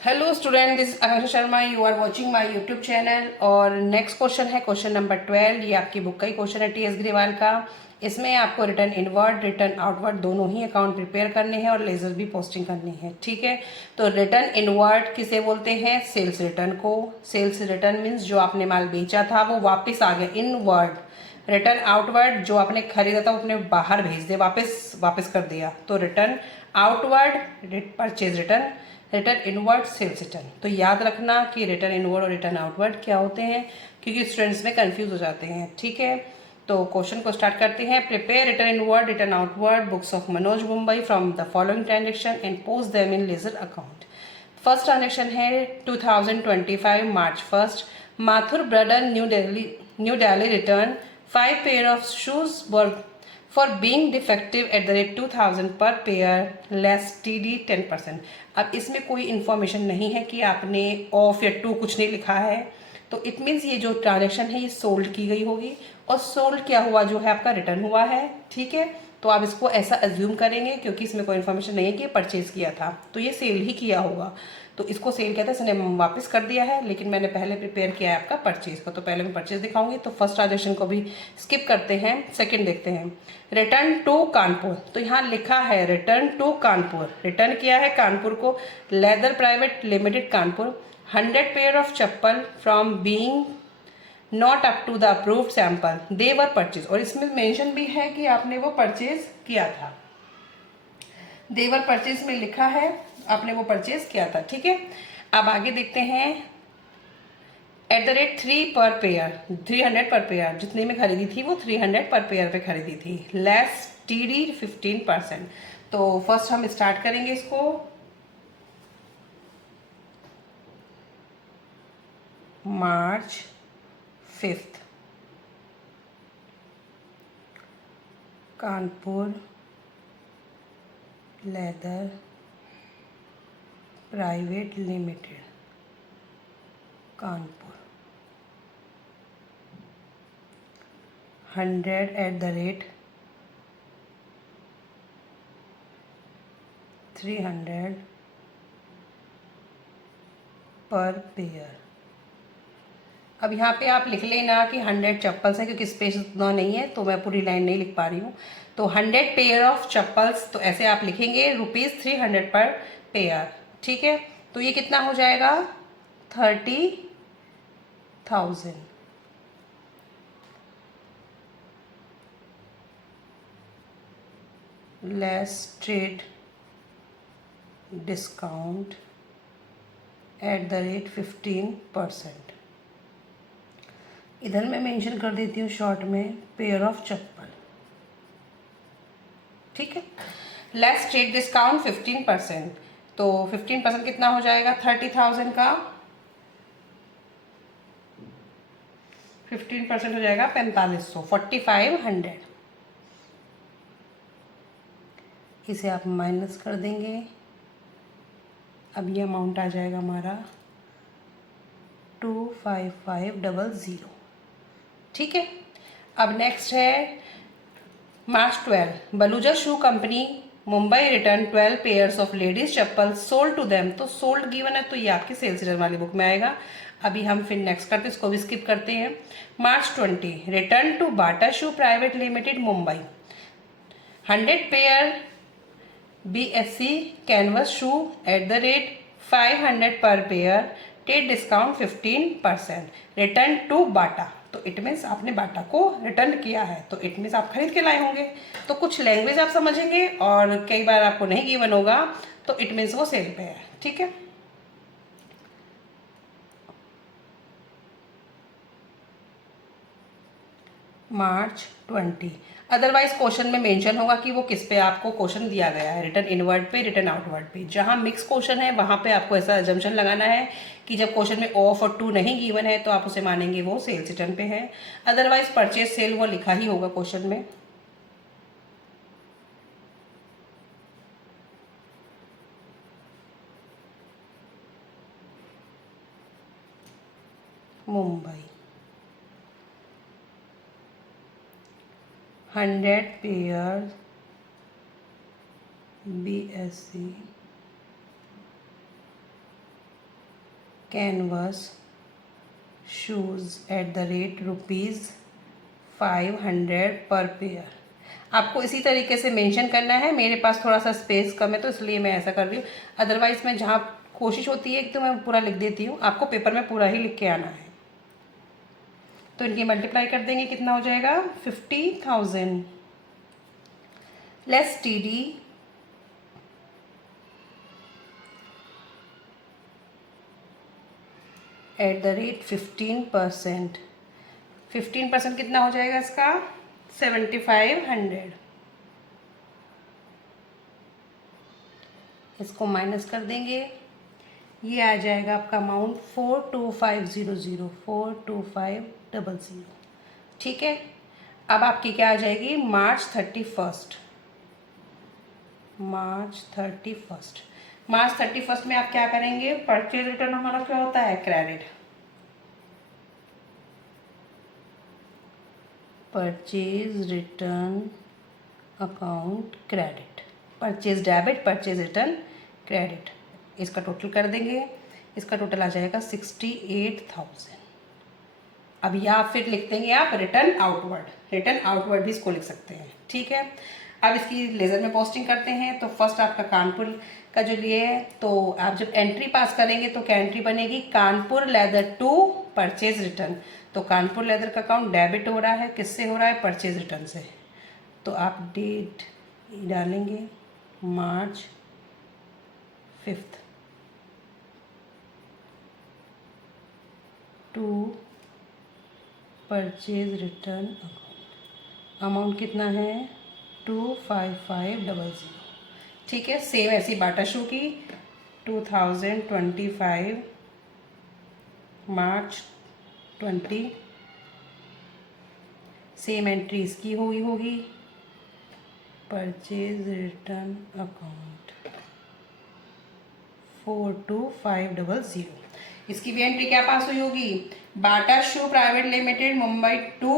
Hello student, this is Akanksha Sharma. You are watching my YouTube channel. और next question है question number 12। ये आपकी book का ही क्वेश्चन है, टीएस ग्रीवाल का। इसमें आपको रिटर्न इनवर्ड रिटर्न आउटवर्ड दोनों ही अकाउंट प्रिपेयर करने हैं और लेजर भी पोस्टिंग करनी है। ठीक है, तो रिटर्न इनवर्ड किसे बोलते हैं? सेल्स रिटर्न को। सेल्स रिटर्न मीन्स जो आपने माल बेचा था वो वापस आ गया, इनवर्ड। रिटर्न आउटवर्ड जो आपने खरीदा था वो अपने बाहर भेज दिया, वापस कर दिया, तो return outward purchase return. Return inward sales return. तो याद रखना कि रिटर्न इनवर्ड और रिटर्न आउटवर्ड क्या होते हैं, क्योंकि स्टूडेंट्स में कंफ्यूज हो जाते हैं। ठीक है, तो क्वेश्चन को स्टार्ट करते हैं। Prepare return inward return outward books of Manoj Mumbai from the following transaction and post them in ledger account. First transaction है 2025 मार्च 1st, Mathur brother new Delhi return 5 pair of shoes for being defective eight the rate 2000 पर pair less TD 10%। अब इसमें कोई information नहीं है कि आपने of या टू कुछ नहीं लिखा है, तो इट मीन्स ये जो ट्रांजेक्शन है ये सोल्ड की गई होगी, और सोल्ड क्या हुआ जो है आपका रिटर्न हुआ है। ठीक है, तो आप इसको ऐसा अज्यूम करेंगे क्योंकि इसमें कोई इन्फॉर्मेशन नहीं है कि परचेज किया था, तो ये सेल ही किया होगा। तो इसको सेल कहते हैं, इसने वापस कर दिया है, लेकिन मैंने पहले प्रिपेयर किया है आपका परचेज का, तो पहले मैं परचेज दिखाऊंगी। तो फर्स्ट ट्रांजेक्शन को भी स्किप करते हैं, सेकंड देखते हैं। रिटर्न टू कानपुर, तो यहाँ लिखा है रिटर्न टू कानपुर। रिटर्न किया है कानपुर को, leather private limited Kanpur 100 pair of chappal from being not up to the approved sample they were purchase. और इसमें मेंशन भी है कि आपने वो परचेज किया था, देवर परचेज में लिखा है आपने वो परचेज किया था। ठीक है, अब आगे देखते हैं। एट द रेट 3 पर पेयर, 300 पर पेयर जितने में खरीदी थी वो 300 पर पेयर पे खरीदी थी, लेस TD 15%। तो फर्स्ट हम स्टार्ट करेंगे इसको। मार्च 5th, Kanpur leather private limited Kanpur 100 eight the rate 300 पर पेयर। अब यहाँ पे आप लिख लेना कि 100 चप्पल्स है, क्योंकि स्पेस उतना नहीं है तो मैं पूरी लाइन नहीं लिख पा रही हूँ। तो 100 पेयर ऑफ चप्पल्स, तो ऐसे आप लिखेंगे ₹300 पर पेयर। ठीक है, तो ये कितना हो जाएगा? 30,000 less trade discount at the rate 15%। इधर मैं मेंशन कर देती हूँ शॉर्ट में पेयर ऑफ चप्पल। ठीक है, लेस ट्रेड डिस्काउंट 15%, तो 15% कितना हो जाएगा? 30,000 का 15% हो जाएगा 4500, 4500। इसे आप माइनस कर देंगे, अब ये अमाउंट आ जाएगा हमारा 25500। ठीक है, अब नेक्स्ट है March 12, Baluja shoe company Mumbai return 12 pairs of ladies chappal sold to them. तो सोल्ड गिवन है तो ये आपकी सेल्स रिटर्न वाली बुक में आएगा। अभी हम फिर नेक्स्ट करते हैं, इसको भी स्किप करते हैं। March 20, return to Bata shoe private limited Mumbai 100 pair BSC canvas shoe at the rate 500 per pair, टेड डिस्काउंट 15%, रिटर्न टू बाटा। तो इट मीन्स आपने बाटा को रिटर्न किया है, तो इट मीन्स आप खरीद के लाए होंगे। तो कुछ लैंग्वेज आप समझेंगे और कई बार आपको नहीं गिवन होगा, तो इट मीन्स वो सेल पे है। ठीक है, मार्च 20। अदरवाइज क्वेश्चन में मेंशन होगा कि वो किस पे आपको क्वेश्चन दिया गया है, रिटर्न इनवर्ड पे रिटर्न आउटवर्ड पे। जहां मिक्स क्वेश्चन है वहां पे आपको ऐसा अजम्पशन लगाना है कि जब क्वेश्चन में ऑफ और टू नहीं गिवन है तो आप उसे मानेंगे वो सेल्स रिटर्न पे है। अदरवाइज परचेज सेल वो लिखा ही होगा क्वेश्चन में। Mumbai 100 pair BSC canvas shoes eight the rate ₹500 per pair. आपको इसी तरीके से मेंशन करना है। मेरे पास थोड़ा सा स्पेस कम है तो इसलिए मैं ऐसा कर रही हूँ, अदरवाइज़ मैं जहाँ कोशिश होती है तो मैं पूरा लिख देती हूँ, आपको पेपर में पूरा ही लिख के आना है। तो इनकी मल्टीप्लाई कर देंगे, कितना हो जाएगा 50,000 less TD eight the rate 15%। 15% कितना हो जाएगा इसका 7,500। इसको माइनस कर देंगे, ये आ जाएगा आपका अमाउंट 42500 42500। ठीक है, अब आपकी क्या आ जाएगी मार्च 31। मार्च 31 में आप क्या करेंगे, परचेज रिटर्न हमारा क्या होता है credit, purchase return account credit, purchase debit purchase return credit. इसका टोटल कर देंगे, इसका टोटल आ जाएगा 68,000। अब या फिर लिख देंगे आप रिटर्न आउटवर्ड भी इसको लिख सकते हैं। ठीक है, अब इसकी लेज़र में पोस्टिंग करते हैं। तो फर्स्ट आपका कानपुर का जो लिए है, तो आप जब एंट्री पास करेंगे तो क्या एंट्री बनेगी, Kanpur leather to purchase return. तो कानपुर लेदर का अकाउंट डेबिट हो रहा है, किससे हो रहा है, परचेज रिटर्न से। तो आप डेट डालेंगे March 5 to purchase return amount कितना है 25500। ठीक है, सेम ऐसी बाटा शू की 2025 March 20, सेम एंट्री इसकी होगी परचेज रिटर्न अकाउंट 42500। इसकी भी एंट्री क्या पास हुई होगी, Bata shoe private limited Mumbai to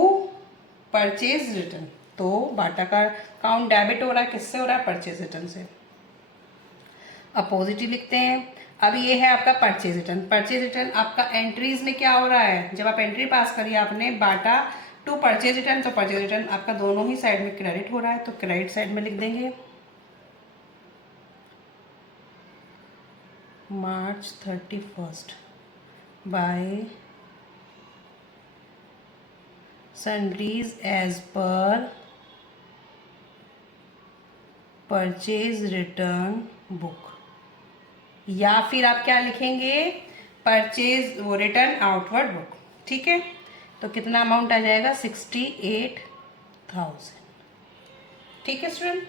purchase return. तो बाटा का अकाउंट डेबिट हो रहा है, किससे हो रहा है, परचेज रिटर्न से। अब पॉजिटिव लिखते हैं। अब ये है आपका परचेज रिटर्न। परचेज रिटर्न आपका एंट्रीज में क्या हो रहा है, जब आप एंट्री पास करिए आपने बाटा टू परचेज रिटर्न, तो परचेज रिटर्न आपका दोनों ही साइड में क्रेडिट हो रहा है, तो क्रेडिट साइड में लिख देंगे March 31 by sundries as per purchase return book. या फिर आप क्या लिखेंगे, परचेज वो रिटर्न आउटवर्ड बुक। ठीक है, तो कितना अमाउंट आ जाएगा 68,000। ठीक है स्टूडेंट।